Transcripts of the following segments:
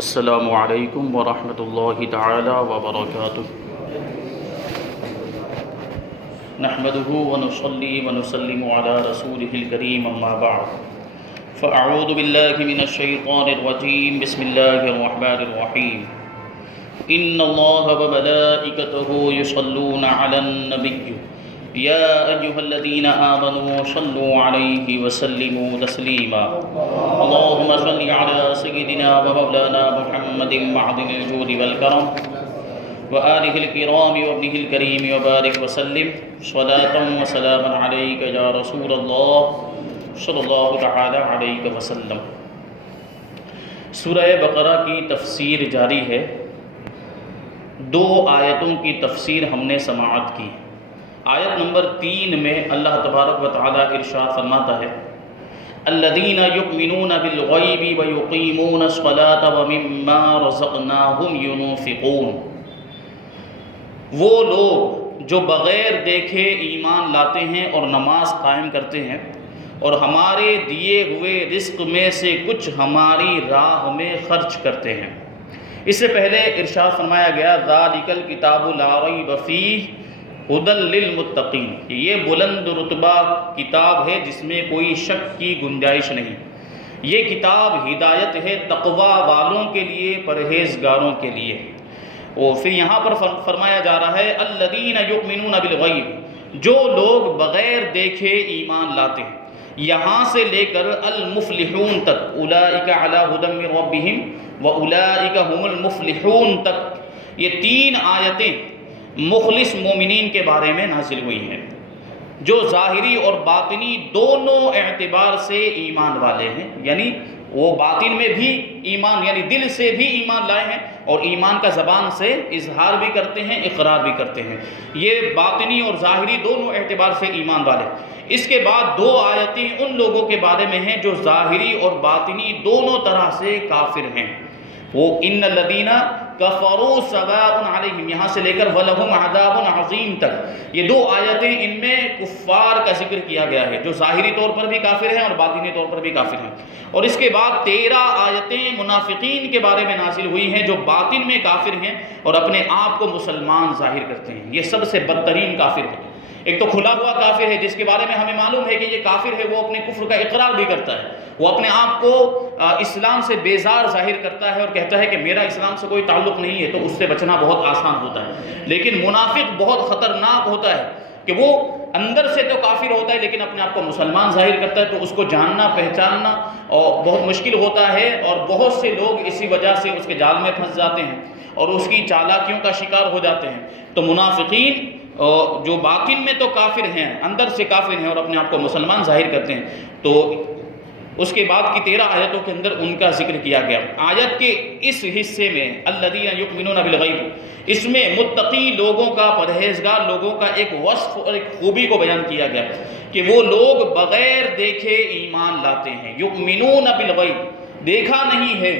السلام علیکم ورحمۃ اللہ تعالی وبرکاتہ۔ نحمده ونصلي ونسلم على رسوله الكريم اما بعد فاعوذ باللہ من الشیطان الرجیم بسم اللہ الرحمن الرحیم ان اللہ وملائکته یصلون علی النبی یا ایہا الذین آمنوا صلوا علیہ وسلموا تسلیما اللہم صل علی سیدنا ومولانا محمد معدن الجود والکرم وآلہ الکرام وابنہ الکریم وبارک وسلم صلاۃ وسلاما علیک یا رسول اللہ صلی اللہ تعالی علیہ وسلم۔ سورہ بقرہ کی تفسیر جاری ہے۔ 2 آیتوں کی تفسیر ہم نے سماعت کی۔ آیت نمبر 3 میں اللہ تبارک و تعالی ارشاد فرماتا ہے الذین یؤمنون بالغیب ویقیمون الصلاۃ ومما رزقناہم ینفقون، وہ لوگ جو بغیر دیکھے ایمان لاتے ہیں اور نماز قائم کرتے ہیں اور ہمارے دیے ہوئے رزق میں سے کچھ ہماری راہ میں خرچ کرتے ہیں۔ اس سے پہلے ارشاد فرمایا گیا ذالک الکتاب لا ریب فیہ ھدی للمتقین، یہ بلند رتبہ کتاب ہے جس میں کوئی شک کی گنجائش نہیں۔ یہ کتاب ہدایت ہے تقوی والوں کے لیے، پرہیزگاروں کے لیے۔ اور پھر یہاں پر فرمایا جا رہا ہے الذین یؤمنون بالغیب، جو لوگ بغیر دیکھے ایمان لاتے ہیں، یہاں سے لے کر المفلحون تک، اولئک علی ھدی من ربہم واولئک ھم المفلحون تک، یہ 3 آیتیں مخلص مومنین کے بارے میں نازل ہوئی ہیں، جو ظاہری اور باطنی دونوں اعتبار سے ایمان والے ہیں، یعنی وہ باطن میں بھی ایمان یعنی دل سے بھی ایمان لائے ہیں اور ایمان کا زبان سے اظہار بھی کرتے ہیں، اقرار بھی کرتے ہیں۔ یہ باطنی اور ظاہری دونوں اعتبار سے ایمان والے۔ اس کے بعد 2 آیتیں ان لوگوں کے بارے میں ہیں جو ظاہری اور باطنی دونوں طرح سے کافر ہیں۔ وہ ان الذین کفروا سواء علیہم، یہاں سے لے کر ولہم عذاب عظیم تک، یہ 2 آیتیں ان میں کفار کا ذکر کیا گیا ہے جو ظاہری طور پر بھی کافر ہیں اور باطنی طور پر بھی کافر ہیں۔ اور اس کے بعد 13 آیتیں منافقین کے بارے میں نازل ہوئی ہیں جو باطن میں کافر ہیں اور اپنے آپ کو مسلمان ظاہر کرتے ہیں۔ یہ سب سے بدترین کافر ہیں۔ ایک تو کھلا ہوا کافر ہے جس کے بارے میں ہمیں معلوم ہے کہ یہ کافر ہے، وہ اپنے کفر کا اقرار بھی کرتا ہے، وہ اپنے آپ کو اسلام سے بیزار ظاہر کرتا ہے اور کہتا ہے کہ میرا اسلام سے کوئی تعلق نہیں ہے، تو اس سے بچنا بہت آسان ہوتا ہے۔ لیکن منافق بہت خطرناک ہوتا ہے کہ وہ اندر سے تو کافر ہوتا ہے لیکن اپنے آپ کو مسلمان ظاہر کرتا ہے، تو اس کو جاننا پہچاننا اور بہت مشکل ہوتا ہے، اور بہت سے لوگ اسی وجہ سے اس کے جال میں پھنس جاتے ہیں اور اس کی چالاکیوں کا شکار ہو جاتے ہیں۔ تو منافقین جو باطن میں تو کافر ہیں، اندر سے کافر ہیں اور اپنے آپ کو مسلمان ظاہر کرتے ہیں، تو اس کے بعد کی 13 آیتوں کے اندر ان کا ذکر کیا گیا۔ آیت کے اس حصے میں الذین یؤمنون بالغیب، اس میں متقی لوگوں کا، پرہیزگار لوگوں کا ایک وصف اور ایک خوبی کو بیان کیا گیا کہ وہ لوگ بغیر دیکھے ایمان لاتے ہیں۔ یؤمنون بالغیب، دیکھا نہیں ہے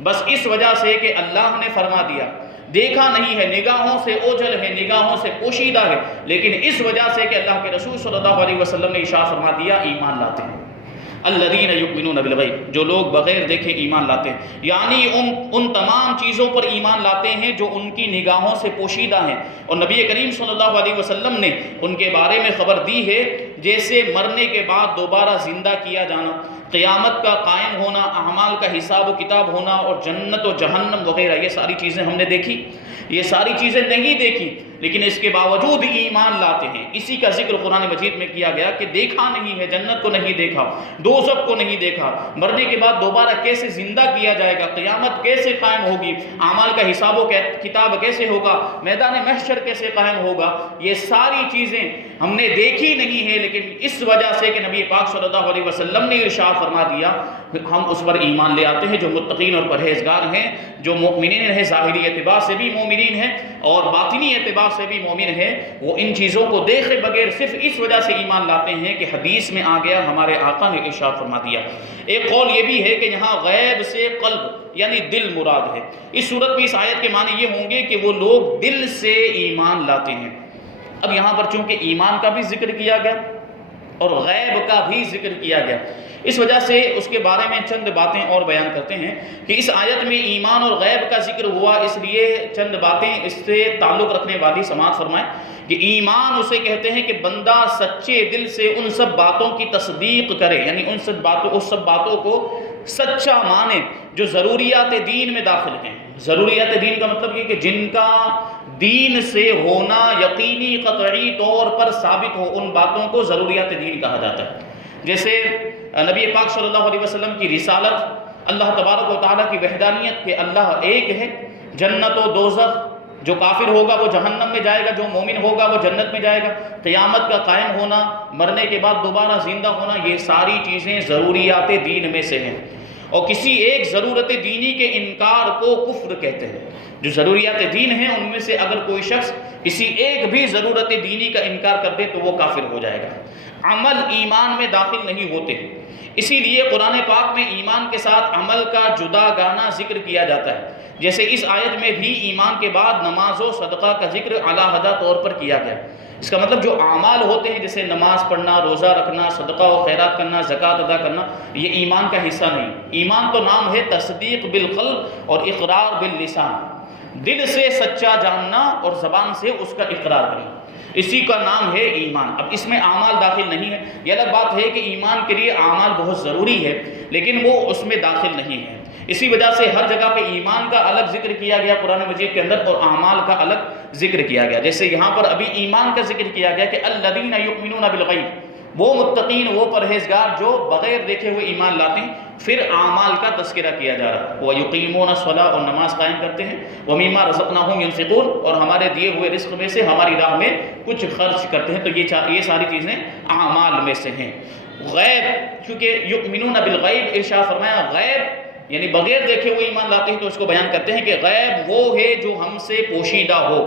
بس اس وجہ سے کہ اللہ نے فرما دیا، دیکھا نہیں ہے، نگاہوں سے اوجھل ہے، نگاہوں سے پوشیدہ ہے، لیکن اس وجہ سے کہ اللہ کے رسول صلی اللہ علیہ وسلم نے ارشاد فرما دیا ایمان لاتے ہیں۔ الذین یؤمنون بالغیب، جو لوگ بغیر دیکھے ایمان لاتے ہیں، یعنی ان تمام چیزوں پر ایمان لاتے ہیں جو ان کی نگاہوں سے پوشیدہ ہیں، اور نبی کریم صلی اللہ علیہ وسلم نے ان کے بارے میں خبر دی ہے جیسے مرنے کے بعد دوبارہ زندہ کیا جانا، قیامت کا قائم ہونا، اعمال کا حساب و کتاب ہونا، اور جنت و جہنم وغیرہ، یہ ساری چیزیں ہم نے دیکھی، یہ ساری چیزیں نہیں دیکھی لیکن اس کے باوجود ایمان لاتے ہیں۔ اسی کا ذکر قرآن مجید میں کیا گیا کہ دیکھا نہیں ہے، جنت کو نہیں دیکھا، دوزخ کو نہیں دیکھا، مرنے کے بعد دوبارہ کیسے زندہ کیا جائے گا، قیامت کیسے قائم ہوگی، اعمال کا حساب و کتاب کیسے ہوگا، میدان محشر کیسے قائم ہوگا، یہ ساری چیزیں ہم نے دیکھی نہیں ہے، لیکن اس وجہ سے کہ نبی پاک صلی اللہ علیہ وسلم نے ارشاد فرما دیا ہم اس پر ایمان لے آتے ہیں۔ جو متقین اور پرہیزگار ہیں، جو مومنین ہیں، ظاہری اعتبار سے بھی مومنین ہیں اور باطنی اعتبار سے بھی مومن ہیں، وہ ان چیزوں کو دیکھے بغیر صرف اس وجہ سے ایمان لاتے ہیں کہ حدیث میں آ گیا، ہمارے آقا نے ارشاد فرما دیا۔ ایک قول یہ بھی ہے کہ یہاں غیب سے قلب یعنی دل مراد ہے۔ اس صورت میں اس آیت کے معنی یہ ہوں گے کہ وہ لوگ دل سے ایمان لاتے ہیں۔ اب یہاں پر چونکہ ایمان کا بھی ذکر کیا گیا اور غیب کا بھی ذکر کیا گیا۔ اس وجہ سے اس کے بارے میں چند باتیں اور بیان کرتے ہیں کہ اس آیت میں ایمان اور غیب کا ذکر ہوا، اس لیے چند باتیں اس سے تعلق رکھنے والی سماعت فرمائیں کہ ایمان اسے کہتے ہیں کہ بندہ سچے دل سے ان سب باتوں کی تصدیق کرے، یعنی ان سب باتوں کو سچا مانے جو ضروریات دین میں داخل ہیں۔ ضروریات دین کا مطلب یہ کہ جن کا دین سے ہونا یقینی قطعی طور پر ثابت ہو، ان باتوں کو ضروریات دین کہا جاتا ہے۔ جیسے نبی پاک صلی اللہ علیہ وسلم کی رسالت، اللہ تبارک و تعالیٰ کی وحدانیت کہ اللہ ایک ہے، جنت و دوزخ، جو کافر ہوگا وہ جہنم میں جائے گا، جو مومن ہوگا وہ جنت میں جائے گا، قیامت کا قائم ہونا، مرنے کے بعد دوبارہ زندہ ہونا، یہ ساری چیزیں ضروریات دین میں سے ہیں، اور کسی ایک ضرورت دینی کے انکار کو کفر کہتے ہیں۔ جو ضروریات دین ہیں ان میں سے اگر کوئی شخص کسی ایک بھی ضرورت دینی کا انکار کر دے تو وہ کافر ہو جائے گا۔ عمل ایمان میں داخل نہیں ہوتے، اسی لیے قرآن پاک میں ایمان کے ساتھ عمل کا جدا گانا ذکر کیا جاتا ہے۔ جیسے اس آیت میں بھی ایمان کے بعد نماز و صدقہ کا ذکر علیحدہ طور پر کیا گیا۔ اس کا مطلب جو اعمال ہوتے ہیں جیسے نماز پڑھنا، روزہ رکھنا، صدقہ و خیرات کرنا، زکوٰۃ ادا کرنا، یہ ایمان کا حصہ نہیں۔ ایمان تو نام ہے تصدیق بالقلب اور اقرار باللسان، دل سے سچا جاننا اور زبان سے اس کا اقرار کرنا، اسی کا نام ہے ایمان۔ اب اس میں اعمال داخل نہیں ہے۔ یہ الگ بات ہے کہ ایمان کے لیے اعمال بہت ضروری ہے لیکن وہ اس میں داخل نہیں ہے۔ اسی وجہ سے ہر جگہ پہ ایمان کا الگ ذکر کیا گیا قرآن مجید کے اندر اور اعمال کا الگ ذکر کیا گیا۔ جیسے یہاں پر ابھی ایمان کا ذکر کیا گیا کہ الذین یؤمنون بالغیب، وہ متقین، وہ پرہیزگار جو بغیر دیکھے ہوئے ایمان لاتے ہیں۔ پھر اعمال کا تذکرہ کیا جا رہا ہے، وَيُقِيمُونَ الصَّلَاةَ، اور نماز قائم کرتے ہیں، وَمِمَّا رَزَقْنَاهُمْ يُنْفِقُونَ، اور ہمارے دیے ہوئے رزق میں سے ہماری راہ میں کچھ خرچ کرتے ہیں۔ تو یہ ساری چیزیں اعمال میں سے ہیں۔ غیب، چونکہ یؤمنون بالغیب ارشاد فرمایا، غیب یعنی بغیر دیکھے ہوئے ایمان لاتے ہیں، تو اس کو بیان کرتے ہیں کہ غیب وہ ہے جو ہم سے پوشیدہ ہو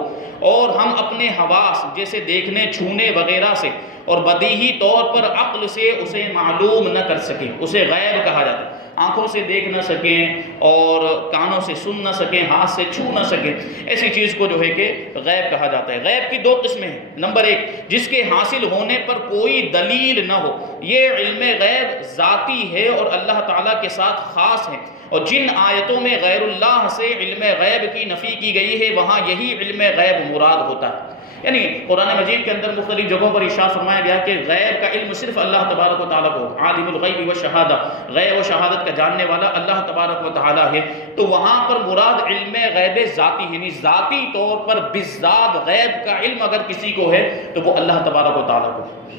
اور ہم اپنے حواس جیسے دیکھنے، چھونے وغیرہ سے اور بدیہی طور پر عقل سے اسے معلوم نہ کر سکیں، اسے غیب کہا جاتا ہے۔ آنکھوں سے دیکھ نہ سکیں اور کانوں سے سن نہ سکیں، ہاتھ سے چھو نہ سکیں، ایسی چیز کو جو ہے کہ غیب کہا جاتا ہے۔ غیب کی دو قسمیں ہیں۔ نمبر ایک، جس کے حاصل ہونے پر کوئی دلیل نہ ہو، یہ علم غیب ذاتی ہے اور اللہ تعالیٰ کے ساتھ خاص ہے، اور جن آیتوں میں غیر اللہ سے علم غیب کی نفی کی گئی ہے وہاں یہی علم غیب مراد ہوتا ہے۔ یعنی قرآن مجید کے اندر مختلف جگہوں پر ارشاد فرمایا گیا کہ غیب کا علم صرف اللہ تبارک و تعالیٰ کو، عالم الغیب و شہادہ، غیب و شہادت کا جاننے والا اللہ تبارک و تعالیٰ ہے۔ تو وہاں پر مراد علم غیب ذاتی ہے، یعنی ذاتی طور پر بالذات غیب کا علم اگر کسی کو ہے تو وہ اللہ تبارک و تعالیٰ کو ہے۔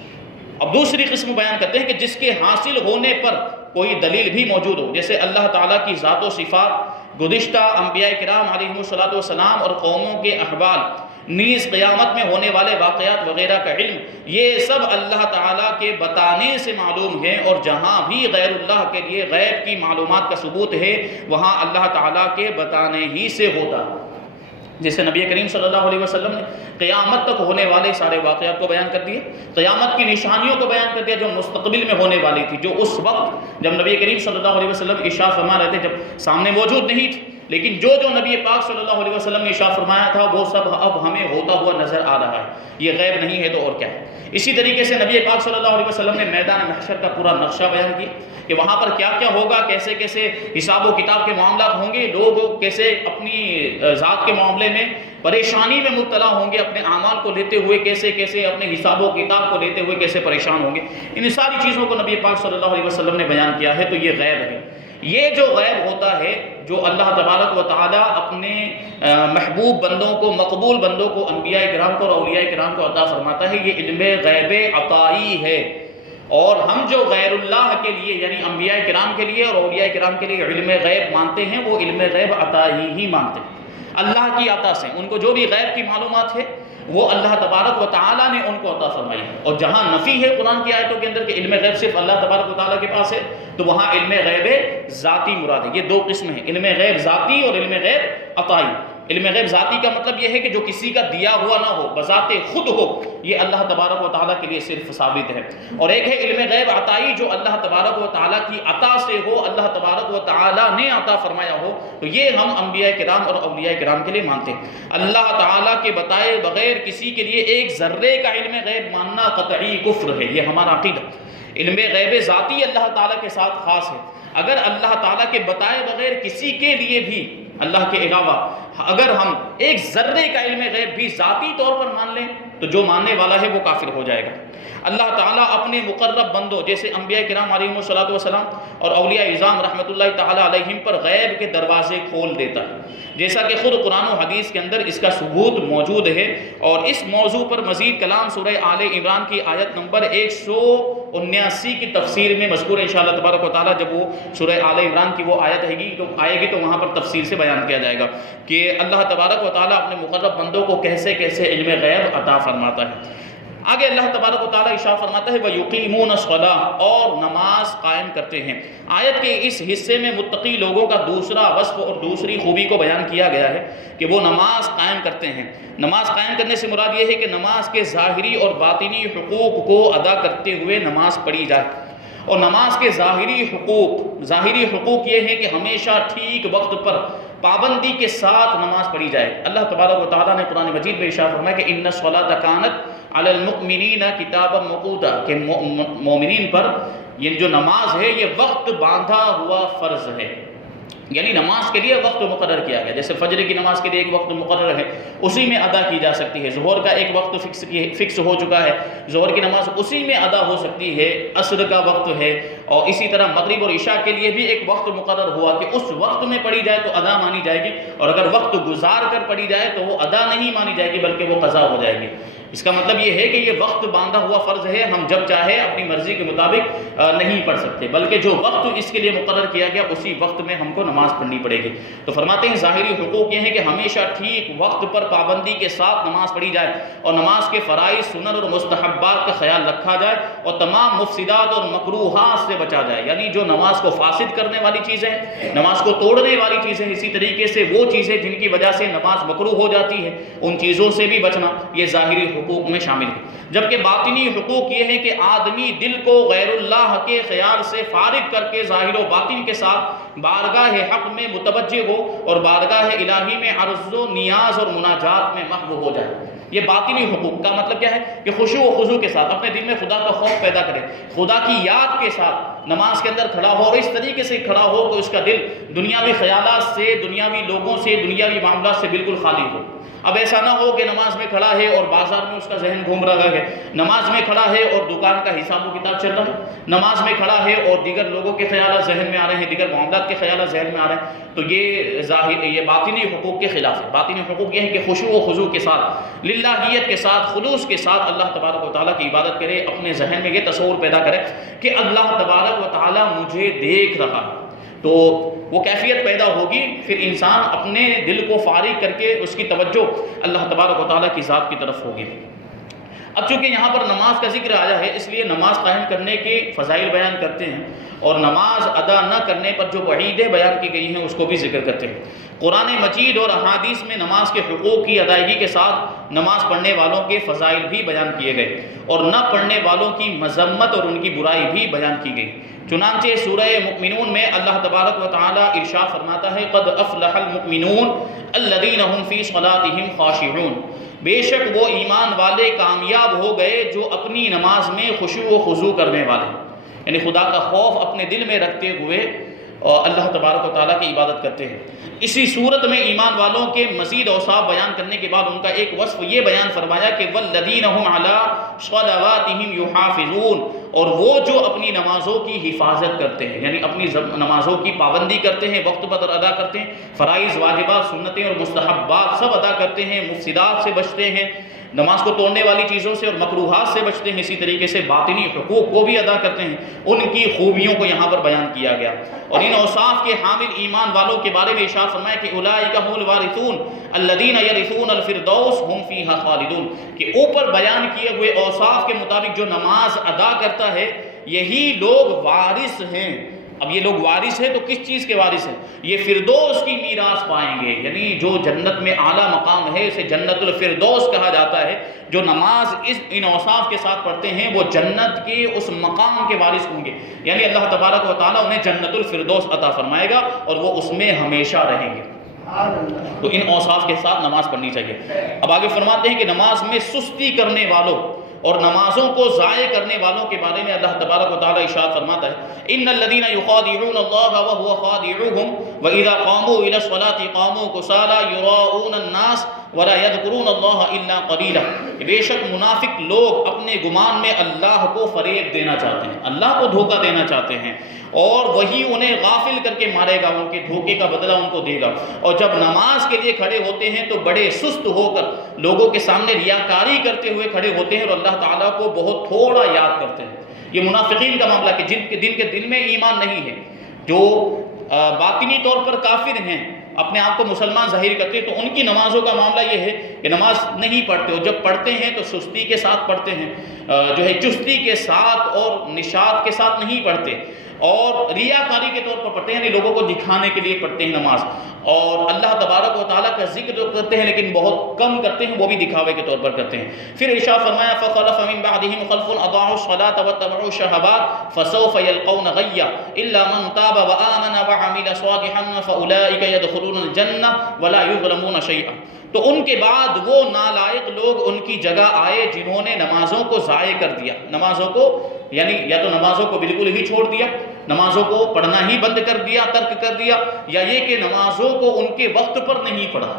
اب دوسری قسم بیان کرتے ہیں کہ جس کے حاصل ہونے پر کوئی دلیل بھی موجود ہو، جیسے اللہ تعالیٰ کی ذات و صفات، گزشتہ انبیاء کرام علیہم السلام اور قوموں کے احوال، نیز قیامت میں ہونے والے واقعات وغیرہ کا علم، یہ سب اللہ تعالیٰ کے بتانے سے معلوم ہے، اور جہاں بھی غیر اللہ کے لیے غیب کی معلومات کا ثبوت ہے وہاں اللہ تعالیٰ کے بتانے ہی سے ہوتا ہے۔ جیسے نبی کریم صلی اللہ علیہ وسلم نے قیامت تک ہونے والے سارے واقعات کو بیان کر دیے، قیامت کی نشانیوں کو بیان کر دیا جو مستقبل میں ہونے والی تھی، جو اس وقت جب نبی کریم صلی اللہ علیہ وسلم ارشاد فرما رہے تھے جب سامنے موجود نہیں تھی، لیکن جو نبی پاک صلی اللہ علیہ وسلم نے ارشاد فرمایا تھا وہ سب اب ہمیں ہوتا ہوا نظر آ رہا ہے۔ یہ غیب نہیں ہے تو اور کیا ہے۔ اسی طریقے سے نبی پاک صلی اللہ علیہ وسلم نے میدان محشر کا پورا نقشہ بیان کیا کہ وہاں پر کیا کیا ہوگا، کیسے کیسے حساب و کتاب کے معاملات ہوں گے، لوگ کیسے اپنی ذات کے معاملے میں پریشانی میں مبتلا ہوں گے، اپنے اعمال کو لیتے ہوئے کیسے کیسے، اپنے حساب و کتاب کو لیتے ہوئے کیسے پریشان ہوں گے۔ ان ساری چیزوں کو نبی پاک صلی اللہ علیہ وسلم نے بیان کیا ہے، تو یہ غیب ہے۔ یہ جو غیب ہوتا ہے جو اللہ تبارک و تعالیٰ اپنے محبوب بندوں کو، مقبول بندوں کو، انبیاء کرام کو اور اولیاء کرام کو عطا فرماتا ہے، یہ علم غیب عطائی ہے۔ اور ہم جو غیر اللہ کے لیے یعنی انبیاء کرام کے لیے اور اولیاء کرام کے لیے علم غیب مانتے ہیں، وہ علم غیب عطائی ہی مانتے ہیں، اللہ کی عطا سے۔ ان کو جو بھی غیب کی معلومات ہے وہ اللہ تبارک و تعالیٰ نے ان کو عطا فرمائی ہے، اور جہاں نفی ہے قرآن کی آیتوں کے اندر کہ علم غیب صرف اللہ تبارک و تعالیٰ کے پاس ہے، تو وہاں علم غیب ذاتی مراد ہے۔ یہ دو قسم ہیں، علم غیب ذاتی اور علم غیب عطائی۔ علم غیب ذاتی کا مطلب یہ ہے کہ جو کسی کا دیا ہوا نہ ہو، بذات خود ہو، یہ اللہ تبارک و تعالیٰ کے لیے صرف ثابت ہے۔ اور ایک ہے علم غیب عطائی، جو اللہ تبارک و تعالیٰ کی عطا سے ہو، اللہ تبارک و تعالیٰ نے عطا فرمایا ہو، تو یہ ہم انبیاء کرام اور اولیاء کرام کے لیے مانتے ہیں۔ اللہ تعالیٰ کے بتائے بغیر کسی کے لیے ایک ذرے کا علم غیب ماننا قطعی کفر ہے، یہ ہمارا عقیدہ۔ علم غیب ذاتی اللہ تعالیٰ کے ساتھ خاص ہے۔ اگر اللہ تعالیٰ کے بتائے بغیر کسی کے لیے بھی اللہ کے علاوہ اگر ہم ایک ذرے کا علم غیب بھی ذاتی طور پر مان لیں تو جو ماننے والا ہے وہ کافر ہو جائے گا۔ اللہ تعالیٰ اپنے مقرب بندوں جیسے انبیاء کرام علیہم الصلوۃ والسلام اور اولیاء اعظام رحمۃ اللہ تعالیٰ علیہم پر غیب کے دروازے کھول دیتا ہے، جیسا کہ خود قرآن و حدیث کے اندر اس کا ثبوت موجود ہے۔ اور اس موضوع پر مزید کلام سورہ آل عمران کی آیت نمبر 179 کی تفسیر میں مذکور ہے انشاءاللہ تبارک و تعالیٰ۔ جب وہ سورہ آل عمران کی وہ آیت آئے گی تو وہاں پر تفصیل سے بیان کیا جائے گا کہ اللہ تبارک و تعالیٰ اپنے مقرب بندوں کو کیسے کیسے علم غیب عطا فرماتا ہے۔ آگے اللہ تبارک و تعالیٰ ارشاد فرماتا ہے وَيُقِيمُونَ الصَّلَاةَ، اور نماز قائم کرتے ہیں۔ آیت کے اس حصے میں متقی لوگوں کا دوسرا وصف اور دوسری خوبی کو بیان کیا گیا ہے کہ وہ نماز قائم کرتے ہیں۔ نماز قائم کرنے سے مراد یہ ہے کہ نماز کے ظاہری اور باطنی حقوق کو ادا کرتے ہوئے نماز پڑھی جائے۔ اور نماز کے ظاہری حقوق یہ ہے کہ ہمیشہ ٹھیک وقت پر پابندی کے ساتھ نماز پڑھی جائے۔ اللہ تبارک و تعالیٰ نے قرآن مجید میں ارشاد فرمایا کہ ان الصلاۃ کانت علی المؤمنین کتابا موقوتا، کہ مومنین پر یہ جو نماز ہے یہ وقت باندھا ہوا فرض ہے، یعنی نماز کے لیے وقت مقرر کیا گیا۔ جیسے فجر کی نماز کے لیے ایک وقت مقرر ہے، اسی میں ادا کی جا سکتی ہے۔ ظہر کا ایک وقت فکس ہو چکا ہے، ظہر کی نماز اسی میں ادا ہو سکتی ہے۔ عصر کا وقت ہے، اور اسی طرح مغرب اور عشاء کے لیے بھی ایک وقت مقرر ہوا کہ اس وقت میں پڑھی جائے تو ادا مانی جائے گی، اور اگر وقت گزار کر پڑھی جائے تو وہ ادا نہیں مانی جائے گی بلکہ وہ قضا ہو جائے گی۔ اس کا مطلب یہ ہے کہ یہ وقت باندھا ہوا فرض ہے، ہم جب چاہے اپنی مرضی کے مطابق نہیں پڑھ سکتے، بلکہ جو وقت اس کے لیے مقرر کیا گیا اسی وقت میں ہم کو نماز پڑھنی پڑے گی۔ تو فرماتے ہیں ظاہری حقوق یہ ہیں کہ ہمیشہ ٹھیک وقت پر پابندی کے ساتھ نماز پڑھی جائے، اور نماز کے فرائض، سنن اور مستحبات کا خیال رکھا جائے، اور تمام مفسدات اور مکروہات سے بچا جائے، یعنی جو نماز کو فاسد کرنے والی چیزیں، نماز کو توڑنے والی چیزیں، اسی طریقے سے وہ چیزیں جن کی وجہ سے نماز مکروہ ہو جاتی ہے ان چیزوں سے بھی بچنا، یہ ظاہری حقوق میں شامل ہے۔ جبکہ باطنی حقوق یہ ہے کہ آدمی دل کو غیر اللہ کے خیال سے فارغ کر کے ظاہر و باطن کے ساتھ بارگاہ حق میں متوجہ ہو، اور بارگاہ الہی میں عرض و نیاز اور مناجات میں محو ہو جائے۔ یہ باطنی حقوق کا مطلب کیا ہے کہ خشوع و خضوع کے ساتھ اپنے دل میں خدا کا خوف پیدا کرے، خدا کی یاد کے ساتھ نماز کے اندر کھڑا ہو، اور اس طریقے سے کھڑا ہو کہ اس کا دل دنیاوی خیالات سے، دنیاوی لوگوں سے، دنیاوی معاملات سے بالکل خالی ہو۔ اب ایسا نہ ہو کہ نماز میں کھڑا ہے اور بازار میں اس کا ذہن گھوم رہا ہے، نماز میں کھڑا ہے اور دکان کا حساب و کتاب چل رہا ہے، نماز میں کھڑا ہے اور دیگر لوگوں کے خیالات ذہن میں آ رہے ہیں، دیگر معاملات کے خیالات ذہن میں آ رہے ہیں، تو یہ باطنی حقوق کے خلاف ہے۔ باطنی حقوق یہ ہے کہ خشوع و خضوع کے ساتھ، للہیت کے ساتھ، خلوص کے ساتھ اللہ تبارک و تعالیٰ کی عبادت کرے، اپنے ذہن میں یہ تصور پیدا کرے کہ اللہ تبارک و تعالیٰ مجھے دیکھ رہا ہے، تو وہ کیفیت پیدا ہوگی، پھر انسان اپنے دل کو فارغ کر کے اس کی توجہ اللہ تبارک و تعالیٰ کی ذات کی طرف ہوگی۔ اب چونکہ یہاں پر نماز کا ذکر آیا ہے، اس لیے نماز قائم کرنے کے فضائل بیان کرتے ہیں، اور نماز ادا نہ کرنے پر جو وعیدیں بیان کی گئی ہیں اس کو بھی ذکر کرتے ہیں۔ قرآن مجید اور احادیث میں نماز کے حقوق کی ادائیگی کے ساتھ نماز پڑھنے والوں کے فضائل بھی بیان کیے گئے، اور نہ پڑھنے والوں کی مذمت اور ان کی برائی بھی بیان کی گئی۔ چنانچہ سورہ مؤمنون میں اللہ تبارک و تعالی ارشاد فرماتا ہے قد افلح المؤمنون الذین هم فی صلاتهم خاشعون، بے شک وہ ایمان والے کامیاب ہو گئے جو اپنی نماز میں خشوع و خضوع کرنے والے، یعنی خدا کا خوف اپنے دل میں رکھتے ہوئے اللہ تبارک و تعالیٰ کی عبادت کرتے ہیں۔ اسی صورت میں ایمان والوں کے مزید اوصاف بیان کرنے کے بعد ان کا ایک وصف یہ بیان فرمایا کہ والذین هم علی صلواتهم یحافظون، اور وہ جو اپنی نمازوں کی حفاظت کرتے ہیں، یعنی اپنی نمازوں کی پابندی کرتے ہیں، وقت پر ادا کرتے ہیں، فرائض، واجبات، سنتیں اور مستحبات سب ادا کرتے ہیں، مفسدات سے بچتے ہیں، نماز کو توڑنے والی چیزوں سے اور مکروہات سے بچتے ہیں، اسی طریقے سے باطنی حقوق کو بھی ادا کرتے ہیں، ان کی خوبیوں کو یہاں پر بیان کیا گیا۔ اور ان اوصاف کے حامل ایمان والوں کے بارے میں ارشاد فرمایا کہ اولئک هم الوارثون الذین یرثون الفردوس هم فیہا خالدون، کہ اوپر بیان کیے ہوئے اوصاف کے مطابق جو نماز ادا کرتا ہے یہی لوگ وارث ہیں اب یہ لوگ وارث ہیں تو کس چیز کے وارث ہیں؟ یہ فردوس کی میراث پائیں گے، یعنی جو جنت میں اعلیٰ مقام ہے اسے جنت الفردوس کہا جاتا ہے۔ جو نماز ان اوصاف کے ساتھ پڑھتے ہیں وہ جنت کے اس مقام کے وارث ہوں گے، یعنی اللہ تبارک و تعالیٰ انہیں جنت الفردوس عطا فرمائے گا اور وہ اس میں ہمیشہ رہیں گے۔ تو ان اوصاف کے ساتھ نماز پڑھنی چاہیے۔ اب آگے فرماتے ہیں کہ نماز میں سستی کرنے والوں اور نمازوں کو ضائع کرنے والوں کے بارے میں اللہ تبارک و تعالیٰ ارشاد فرماتا ہے، ان الذین یخادعون اللہ وهو خادعهم واذا قاموا الى الصلاة قاموا کسالى یراؤون الناس ولا یذکرون اللہ الا قلیلا۔ بے شک منافق لوگ اپنے گمان میں اللہ کو فریب دینا چاہتے ہیں، اللہ کو دھوکہ دینا چاہتے ہیں، اور وہی انہیں غافل کر کے مارے گا، ان کے دھوکے کا بدلہ ان کو دے گا۔ اور جب نماز کے لیے کھڑے ہوتے ہیں تو بڑے سست ہو کر لوگوں کے سامنے ریاکاری کرتے ہوئے کھڑے ہوتے ہیں اور اللہ تعالیٰ کو بہت تھوڑا یاد کرتے ہیں۔ یہ منافقین کا معاملہ کہ جن کے دل میں ایمان نہیں ہے، جو باطنی طور پر کافر ہیں، اپنے آپ کو مسلمان ظاہر کرتے ہیں، تو ان کی نمازوں کا معاملہ یہ ہے کہ نماز نہیں پڑھتے، اور جب پڑھتے ہیں تو سستی کے ساتھ پڑھتے ہیں، جو ہے چستی کے ساتھ اور نشاط کے ساتھ نہیں پڑھتے، اور ریاکاری کے طور پر پڑھتے ہیں، یعنی لوگوں کو دکھانے کے لیے پڑھتے ہیں نماز، اور اللہ تبارک و تعالیٰ کا ذکر کرتے ہیں لیکن بہت کم کرتے ہیں، وہ بھی دکھاوے کے طور پر کرتے ہیں۔ پھر ارشاد فرمایا فخلف من بعدهم خلف اضاعوا الصلاة واتبعوا الشهوات فسوف يلقون غيا الا من تاب وآمن وعمل صالحا فاولئك يدخلون الجنة ولا يظلمون شيئا۔ تو ان کے بعد وہ نالائق لوگ ان کی جگہ آئے جنہوں نے نمازوں کو ضائع کر دیا، نمازوں کو یعنی یا تو نمازوں کو بالکل ہی چھوڑ دیا، نمازوں کو پڑھنا ہی بند کر دیا، ترک کر دیا، یا یہ کہ نمازوں کو ان کے وقت پر نہیں پڑھا،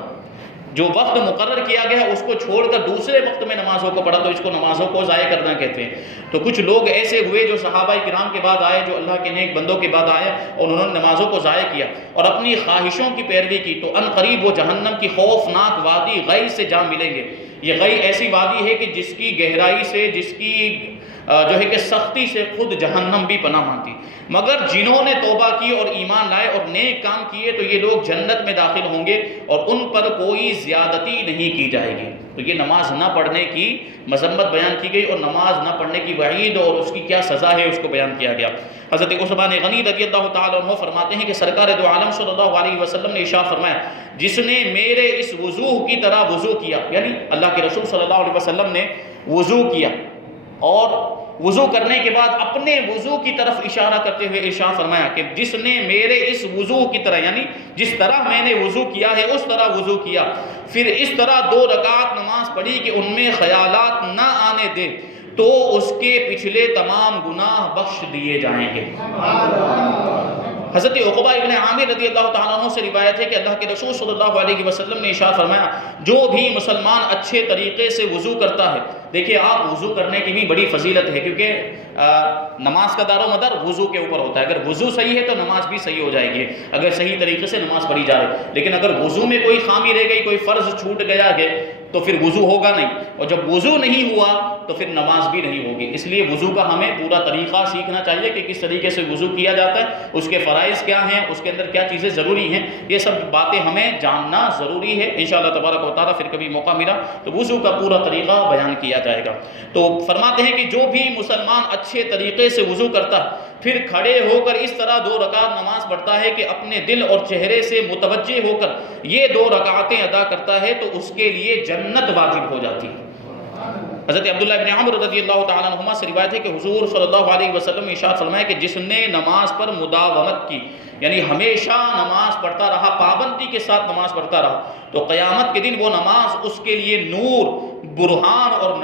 جو وقت مقرر کیا گیا اس کو چھوڑ کر دوسرے وقت میں نمازوں کو پڑھا، تو اس کو نمازوں کو ضائع کرنا کہتے ہیں۔ تو کچھ لوگ ایسے ہوئے جو صحابہ کرام کے بعد آئے، جو اللہ کے نیک بندوں کے بعد آئے، اور انہوں نے نمازوں کو ضائع کیا اور اپنی خواہشوں کی پیروی کی، تو ان قریب وہ جہنم کی خوفناک وادی غی سے جا ملیں گے۔ یہ غی ایسی وادی ہے کہ جس کی گہرائی سے، جس کی جو ہے کہ سختی سے خود جہنم بھی پناہ مانتی، مگر جنہوں نے توبہ کی اور ایمان لائے اور نیک کام کیے تو یہ لوگ جنت میں داخل ہوں گے اور ان پر کوئی زیادتی نہیں کی جائے گی۔ تو یہ نماز نہ پڑھنے کی مذمت بیان کی گئی، اور نماز نہ پڑھنے کی وعید اور اس کی کیا سزا ہے اس کو بیان کیا گیا۔ حضرت عثمان غنی رضی اللہ تعالیٰ عنہ فرماتے ہیں کہ سرکار دو عالم صلی اللہ علیہ وسلم نے ارشاد فرمایا، جس نے میرے اس وضو کی طرح وضو کیا، یعنی اللہ کے رسول صلی اللہ علیہ وسلم نے وضو کیا اور وضو کرنے کے بعد اپنے وضو کی طرف اشارہ کرتے ہوئے ارشاد فرمایا کہ جس نے میرے اس وضو کی طرح، یعنی جس طرح میں نے وضو کیا ہے اس طرح وضو کیا، پھر اس طرح 2 رکعت نماز پڑھی کہ ان میں خیالات نہ آنے دے، تو اس کے پچھلے تمام گناہ بخش دیے جائیں گے۔ حضرت عقبہ ابن عامر رضی اللہ تعالیٰ عنہ سے روایت ہے کہ اللہ کے رسول صلی اللہ علیہ وسلم نے ارشاد فرمایا، جو بھی مسلمان اچھے طریقے سے وضو کرتا ہے، دیکھیے آپ وضو کرنے کی بھی بڑی فضیلت ہے، کیونکہ نماز کا دار و مدار وضو کے اوپر ہوتا ہے۔ اگر وضو صحیح ہے تو نماز بھی صحیح ہو جائے گی، اگر صحیح طریقے سے نماز پڑھی جائے، لیکن اگر وضو میں کوئی خامی رہ گئی، کوئی فرض چھوٹ گیا ہے تو پھر وضو ہوگا نہیں، اور جب وضو نہیں ہوا تو پھر نماز بھی نہیں ہوگی۔ اس لیے وضو کا ہمیں پورا طریقہ سیکھنا چاہیے کہ کس طریقے سے وضو کیا جاتا ہے، اس کے فرائض کیا ہیں، اس کے اندر کیا چیزیں ضروری ہیں، یہ سب باتیں ہمیں جاننا ضروری ہے۔ انشاءاللہ تبارک و تعالیٰ پھر کبھی موقع ملا تو وضو کا پورا طریقہ بیان کیا جائے گا۔ تو فرماتے ہیں کہ جو بھی مسلمان اچھے طریقے سے وضو کرتا ہے، پھر کھڑے ہو کر اس طرح 2 رکعت نماز پڑھتا ہے کہ اپنے دل اور چہرے سے متوجہ ہو کر یہ 2 رکعتیں ادا کرتا ہے، تو اس کے لیے جنت واجب ہو جاتی ہے۔ حضرت عبداللہ ابن عمر رضی اللہ تعالیٰ عنہما سے روایت ہے کہ حضور صلی اللہ علیہ وسلم نے ارشاد فرمایا کہ جس نے نماز پر مداومت کی، یعنی ہمیشہ نماز پڑھتا رہا، پابندی کے ساتھ نماز پڑھتا رہا، تو قیامت کے دن وہ نماز اس کے لیے نور، برہان اور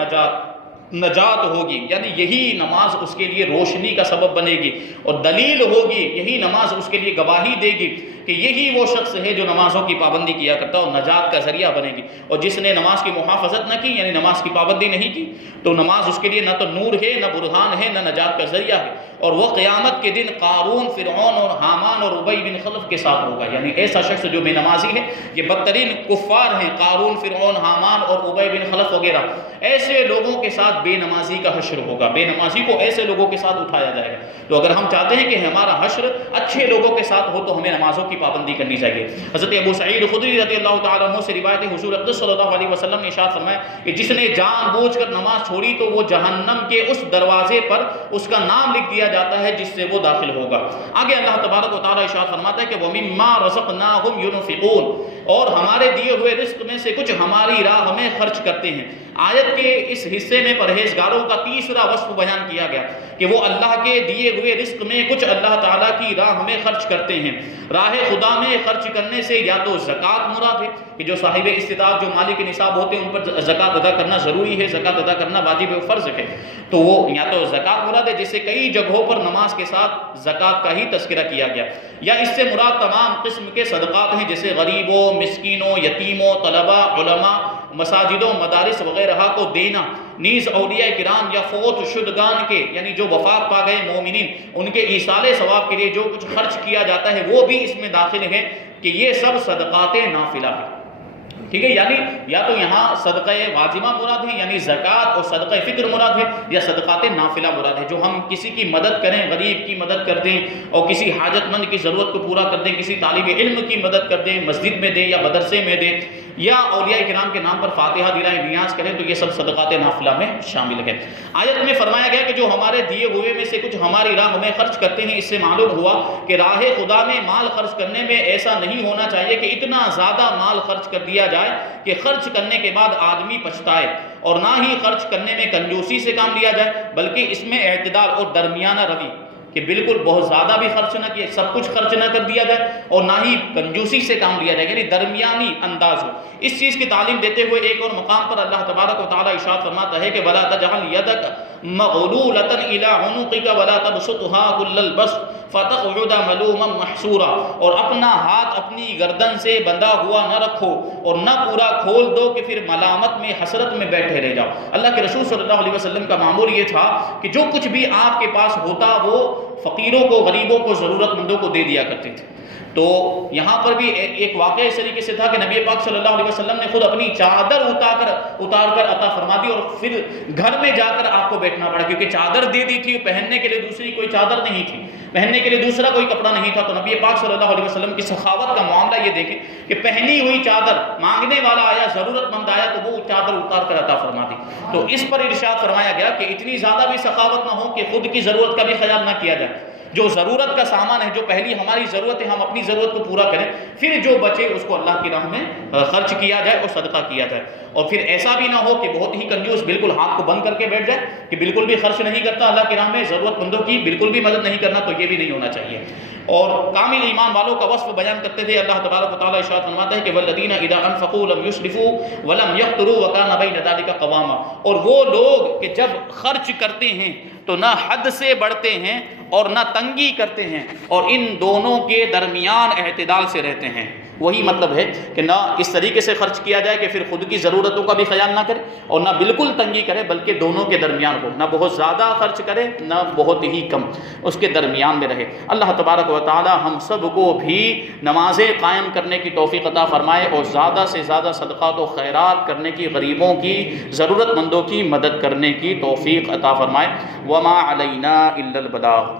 نجات ہوگی، یعنی یہی نماز اس کے لیے روشنی کا سبب بنے گی اور دلیل ہوگی، یہی نماز اس کے لیے گواہی دے گی کہ یہی وہ شخص ہے جو نمازوں کی پابندی کیا کرتا اور نجات کا ذریعہ بنے گی۔ اور جس نے نماز کی محافظت نہ کی، یعنی نماز کی پابندی نہیں کی، تو نماز اس کے لیے نہ تو نور ہے، نہ برہان ہے، نہ نجات کا ذریعہ ہے، اور وہ قیامت کے دن قارون، فرعون اور حامان اور ابی بن خلف کے ساتھ ہوگا۔ یعنی ایسا شخص جو بے نمازی ہے، یہ بدترین کفار ہیں، قارون، فرعون، حامان اور ابی بن خلف وغیرہ، ایسے لوگوں کے ساتھ بے نمازی کا حشر ہوگا، بے نمازی کو ایسے لوگوں کے ساتھ اٹھایا جائے گا۔ تو اگر ہم چاہتے ہیں کہ ہمارا حشر اچھے لوگوں کے ساتھ ہو تو ہمیں نمازوں کی کی پابندی کرنی چاہیے۔ حضرت ابو سعید خدری رضی اللہ تعالیٰ عنہ سے روایت ہے، حضور اقدس صلی اللہ علیہ وسلم نے ارشاد فرمایا کہ جس نے جان بوجھ کر نماز چھوڑی تو وہ جہنم کے اس دروازے پر اس کا نام لکھ دیا جاتا ہے جس سے وہ داخل ہوگا۔ آگے اللہ تبارک و تعالیٰ ارشاد فرماتا ہے کہ وَمِمَّا رَزَقْنَاهُمْ يُنْفِقُونَ، اور ہمارے دیے ہوئے رزق میں سے کچھ ہماری راہ میں خرچ کرتے ہیں۔ آیت کے اس حصے میں پرہیزگاروں کا تیسرا وصف بیان کیا گیا کہ وہ اللہ کے دیے ہوئے رزق میں کچھ اللہ تعالیٰ کی راہ میں خرچ کرتے ہیں۔ راہ خدا میں خرچ کرنے سے یا تو زکوٰۃ مراد ہے کہ جو صاحب استطاعت جو مالک نصاب ہوتے ہیں ان پر زکوٰۃ ادا کرنا ضروری ہے، زکوٰۃ ادا کرنا واجب و فرض ہے، تو وہ یا تو زکوٰۃ مراد ہے جسے کئی جگہوں پر نماز کے ساتھ زکوٰۃ کا ہی تذکرہ کیا گیا، یا اس سے مراد تمام قسم کے صدقات ہیں جیسے غریبوں، مسکینوں، یتیموں، طلباء، علماء، مساجدوں، مدارس وغیرہ کو دینا، نیز اولیاء کرام یا فوت شدگان کے یعنی جو وفات پا گئے مومنین ان کے ایصال ثواب کے لیے جو کچھ خرچ کیا جاتا ہے وہ بھی اس میں داخل ہے کہ یہ سب صدقات نافلہ ہیں۔ ٹھیک ہے، یعنی یا تو یہاں صدقہ واجبہ مراد ہے یعنی زکوٰۃ اور صدقہ فطر مراد ہے، یا صدقات نافلہ مراد ہے جو ہم کسی کی مدد کریں، غریب کی مدد کر دیں اور کسی حاجت مند کی ضرورت کو پورا کر دیں، کسی طالب علم کی مدد کر دیں، مسجد میں دیں یا مدرسے میں دیں، یا اولیاء کرام کے نام پر فاتحہ دلائیں، نیاز کریں، تو یہ سب صدقات نافلہ میں شامل ہے۔ آیت میں فرمایا گیا کہ جو ہمارے دیے ہوئے میں سے کچھ ہماری راہ میں خرچ کرتے ہیں، اس سے معلوم ہوا کہ راہ خدا میں مال خرچ کرنے میں ایسا نہیں ہونا چاہیے کہ اتنا زیادہ مال خرچ کر دیا جائے کہ خرچ کرنے کے بعد آدمی پچھتائے، اور نہ ہی خرچ کرنے میں کنجوسی سے کام لیا جائے، بلکہ اس میں اعتدال اور درمیانہ روی کہ بالکل بہت زیادہ بھی خرچ نہ کیے، سب کچھ خرچ نہ کر دیا جائے اور نہ ہی کنجوسی سے کام لیا جائے، یعنی درمیانی انداز ہو۔ اس چیز کی تعلیم دیتے ہوئے ایک اور مقام پر اللہ تبارک و تعالیٰ ارشاد فرماتا ہے کہ وَلَا تَجْعَلْ يَدَكَ مَغْلُولَةً إِلَىٰ عُنُقِكَ وَلَا تَبْسُطْهَا كُلَّ الْبَسْطِ فَتَقْعُدَ مَلُومًا مَحْسُورًا، اور اپنا ہاتھ اپنی گردن سے بندھا ہوا نہ رکھو اور نہ پورا کھول دو کہ پھر ملامت میں حسرت میں بیٹھے رہ جاؤ۔ اللہ کے رسول صلی اللہ علیہ وسلم کا معمول یہ تھا کہ جو کچھ بھی آپ کے پاس ہوتا وہ فقیروں کو، غریبوں کو، ضرورت مندوں کو دے دیا کرتے تھے۔ تو یہاں پر بھی ایک واقعہ اس طریقے سے تھا کہ نبی پاک صلی اللہ علیہ وسلم نے خود اپنی چادر اتار کر عطا فرما دی، اور پھر گھر میں جا کر آپ کو بیٹھنا پڑا کیونکہ چادر دے دی تھی، پہننے کے لیے دوسری کوئی چادر نہیں تھی، پہننے کے لیے دوسرا کوئی کپڑا نہیں تھا۔ تو نبی پاک صلی اللہ علیہ وسلم کی سخاوت کا معاملہ یہ دیکھیں کہ پہنی ہوئی چادر مانگنے والا آیا، ضرورت مند آیا تو وہ چادر اتار کر عطا فرما دی۔ تو اس پر ارشاد فرمایا گیا کہ اتنی زیادہ بھی سخاوت نہ ہو کہ خود کی ضرورت کا بھی خیال نہ کیا جائے، جو ضرورت کا سامان ہے، جو پہلی ہماری ضرورت ہے ہم اپنی ضرورت کو پورا کریں، پھر جو بچے اس کو اللہ کی راہ میں خرچ کیا جائے اور صدقہ کیا جائے، اور پھر ایسا بھی نہ ہو کہ بہت ہی کنجوس بالکل ہاتھ کو بند کر کے بیٹھ جائے کہ بالکل بھی خرچ نہیں کرتا اللہ کی راہ میں، ضرورت مندوں کی بالکل بھی مدد نہیں کرنا، تو یہ بھی نہیں ہونا چاہیے۔ اور کامل ایمان والوں کا وصف بیان کرتے تھے اللہ تبارک و تعالیٰ ارشاد فرماتا ہے کہ والذین اذا انفقوا لم یسرفوا ولم یقتروا وکان بین ذلک قواما، اور وہ لوگ کہ جب خرچ کرتے ہیں تو نہ حد سے بڑھتے ہیں اور نہ تنگی کرتے ہیں، اور ان دونوں کے درمیان اعتدال سے رہتے ہیں۔ وہی مطلب ہے کہ نہ اس طریقے سے خرچ کیا جائے کہ پھر خود کی ضرورتوں کا بھی خیال نہ کرے اور نہ بالکل تنگی کرے، بلکہ دونوں کے درمیان ہو، نہ بہت زیادہ خرچ کرے نہ بہت ہی کم، اس کے درمیان میں رہے۔ اللہ تبارک و تعالی ہم سب کو بھی نمازیں قائم کرنے کی توفیق عطا فرمائے اور زیادہ سے زیادہ صدقات و خیرات کرنے کی، غریبوں کی، ضرورت مندوں کی مدد کرنے کی توفیق عطا فرمائے۔ وما علینا الا البلاغ۔